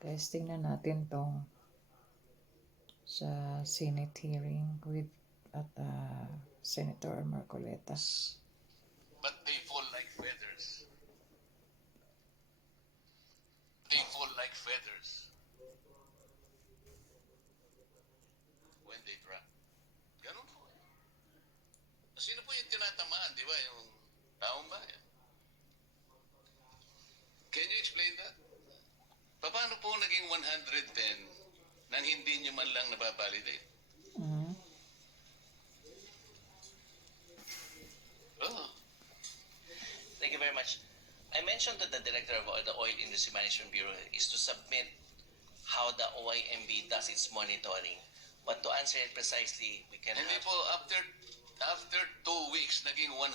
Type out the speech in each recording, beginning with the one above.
Guys, tingnan natin tong sa Senate hearing with Senator Marcoleta. But they fall like feathers. They fall like feathers when they drop. Ganun po. Sino po yung tinatamaan, di ba? Yung taong bayan. Can you explain that? Paano po naging 110 nang hindi nyo man lang nababalidate? Mm. Oh. Thank you very much. I mentioned that the director of the Oil Industry Management Bureau is to submit how the OIMB does its monitoring. But to answer it precisely, we can Hindi po, after 2 weeks, naging 110.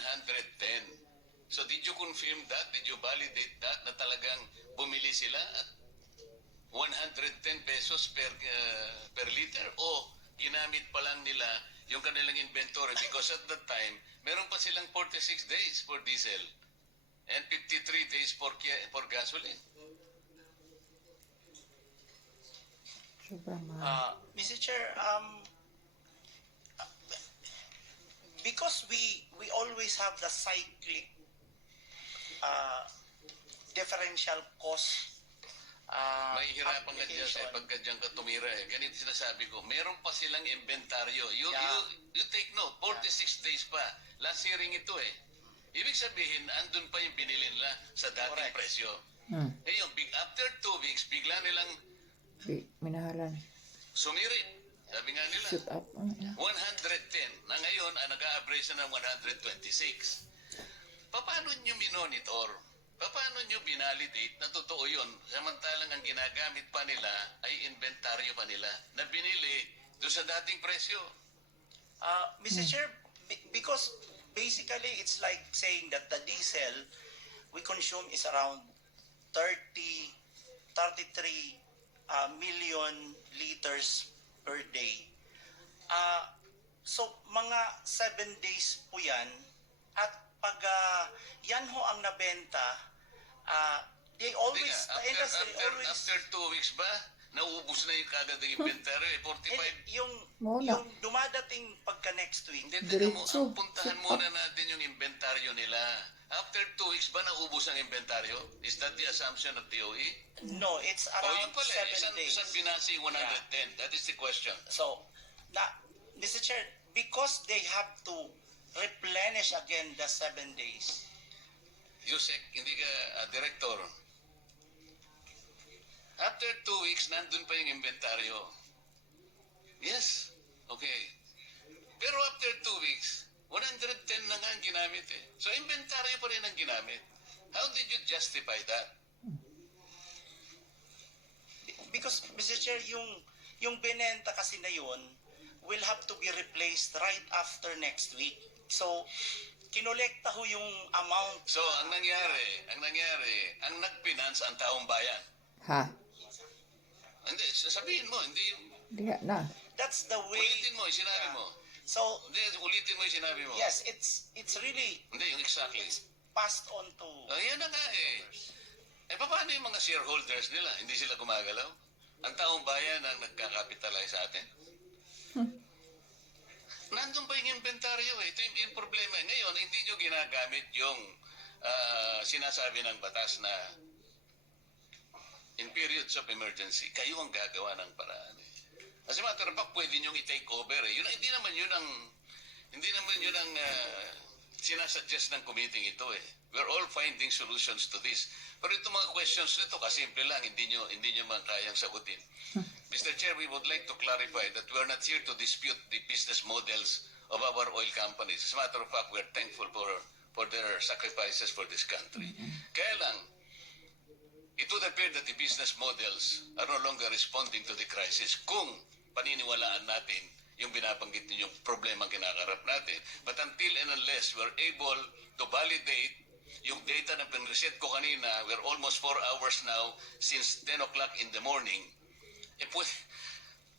So did you confirm that? Did you validate that? Na talagang bumili sila at 110 pesos per liter? O ginamit pa lang nila yung kanilang inventory because at that time, meron pa silang 46 days for diesel and 53 days for gasoline. Sobrang mahal. Mr. Chair, because we always have the cyclic differential cost Mahihirapan ka dyan application. pagka dyan ka tumira eh. Ganito sinasabi ko, meron pa silang inventaryo. You take note, 46 days pa. Last hearing ito eh. Ibig sabihin, andun pa yung binili nila sa dating Correct. presyo. Mm. Ngayon, after 2 weeks, bigla nilang Minahalan. sumirit. Sabi nga nila, Shoot up. 110. Na ngayon, nag-a-average na ng 126. Paano nyo minonitor? Paano nyo binalidate na totoo yun? Samantalang ang ginagamit pa nila ay inventaryo pa nila na binili doon sa dating presyo. Mr. Chair, because basically it's like saying that the diesel we consume is around 33 million liters per day. So mga 7 days po yan at pag yan ho ang nabenta, they always, the industry always, After 2 weeks ba, naubos na yung kagad ng inventaryo eh, 45. yung Muna. dumadating pagka next week, Hindi, teka mo, Diretso. puntahan muna natin yung inventaryo nila. After 2 weeks ba naubos ang inventaryo? Is that the assumption of DOE? no, it's around Yun pala, 7 days. isang binasi 110. That is the question. So, Mr. Chair, because they have to replenish again the 7 days. Yusek, hindi ka director. After 2 weeks, nandun pa yung inventaryo. Yes. Okay. Pero after 2 weeks, 110 na nga ang ginamit eh. So inventaryo pa rin ang ginamit. How did you justify that? Because, Mr. Chair, yung binenta kasi na yun will have to be replaced right after next week. So, kinolekta ho yung amount. So ang nangyari, ang nag-finance ang taong bayan. Ha? Hindi, sasabihin mo, hindi yung... Diha na. That's the way. Ulitin mo, yung sinabi mo. So, Hindi, ulitin mo yung sinabi mo. yes, it's really Hindi, yung exactly. passed on to. Yan na nga eh. Paano yung mga shareholders nila? Hindi sila gumagalaw? Ang taong bayan ang nagkakapitalize sa atin? Nandun pa yung inventaryo eh. Ito yung problema. Ngayon, hindi nyo ginagamit yung sinasabi ng batas na in periods of emergency, kayo ang gagawa ng paraan eh. As a matter of fact, pwede nyo i-take over eh. Hindi naman yun ang sinasuggest ng committee ito eh. We're all finding solutions to this. Pero itong mga questions nito, kasimple lang, hindi nyo man kayang sagutin. Mr. Chair, we would like to clarify that we're not here to dispute the business models of our oil companies. As a matter of fact, we're thankful for their sacrifices for this country. Kaya lang, it would appear that the business models are no longer responding to the crisis kung paniniwalaan natin yung binabanggit ninyong problema kinakarap natin. But until and unless we're able to validate yung data na pinreset ko kanina, we're almost 4 hours now since 10 o'clock in the morning,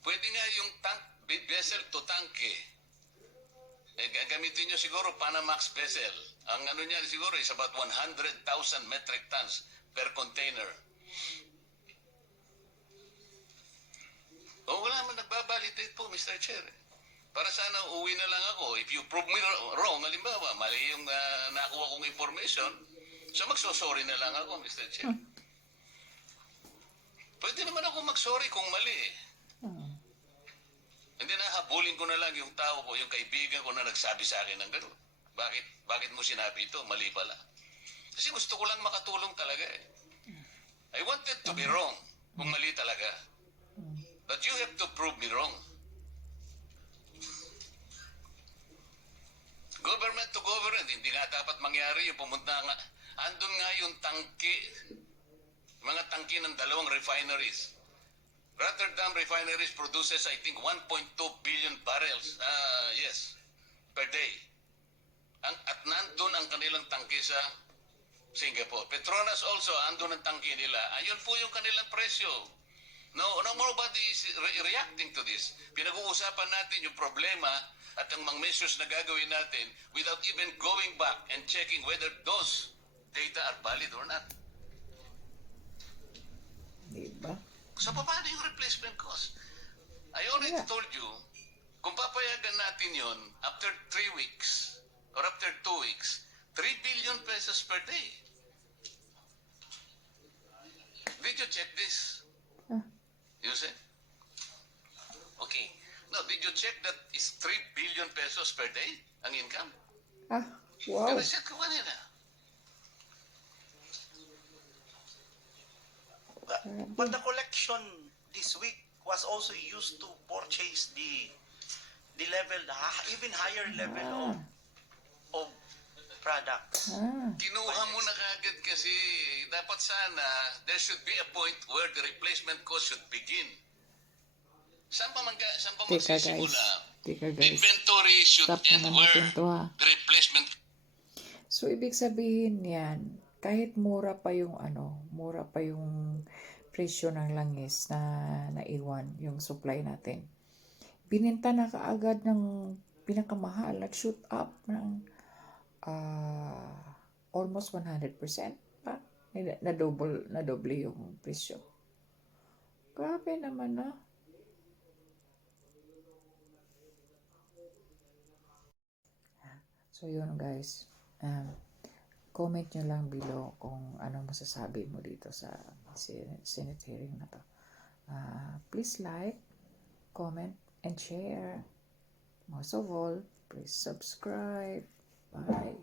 pwede nga yung vessel to tanke. Gagamitin nyo siguro Panamax vessel. Ang ano niya siguro is about 100,000 metric tons per container. Mr. Chair. Para sana uwi na lang ako. If you prove me wrong, halimbawa, mali yung nakuha kong information, so magsosorry na lang ako, Mr. Chair. Pwede naman ako magsorry kung mali eh. Hindi na habulin ko na lang yung tao ko, yung kaibigan ko na nagsabi sa akin ng gano'n. Bakit mo sinabi ito? Mali pala. Kasi gusto ko lang makatulong talaga eh. I wanted to be wrong kung mali talaga. But you have to prove me wrong. Government to government, hindi nga dapat mangyari yung pumunta nga. Andun nga yung tangki, mga tangki ng dalawang refineries. Rotterdam refineries produces, I think, 1.2 billion barrels, yes, per day. At nandun ang kanilang tangki sa Singapore. Petronas also, andun ang tangki nila. Ayun po yung kanilang presyo. No, nobody is reacting to this. Pinag-uusapan natin yung problema at ang mga measures na gagawin natin without even going back and checking whether those data are valid or not. Diba? So, paano yung replacement cost? I already told you, kung papayagan natin yon after 3 weeks or after 2 weeks, 3 billion pesos per day. Did you check this? You see? Okay. Now, did you check that is 3 billion pesos per day ang income? Wow. Pero check ko kanina. But the collection this week was also used to purchase the level, even higher level of products. Kinuha mo na kagad kasi dapat sana there should be a point where the replacement cost should begin. Saan pa magsisimula? Teka The guys. inventory should Stop end naman where natin to ha. the replacement. So, ibig sabihin yan, kahit mura pa yung presyo ng langis na naiwan, yung supply natin. Bininta na kaagad ng pinakamahal, nag-shoot up ng almost 100% pa. Na doble yung presyo. Grabe naman na. So, yun guys. Comment nyo lang below kung anong masasabi mo dito sa Senate hearing na to. Please like, comment, and share. Most of all, please subscribe. Bye.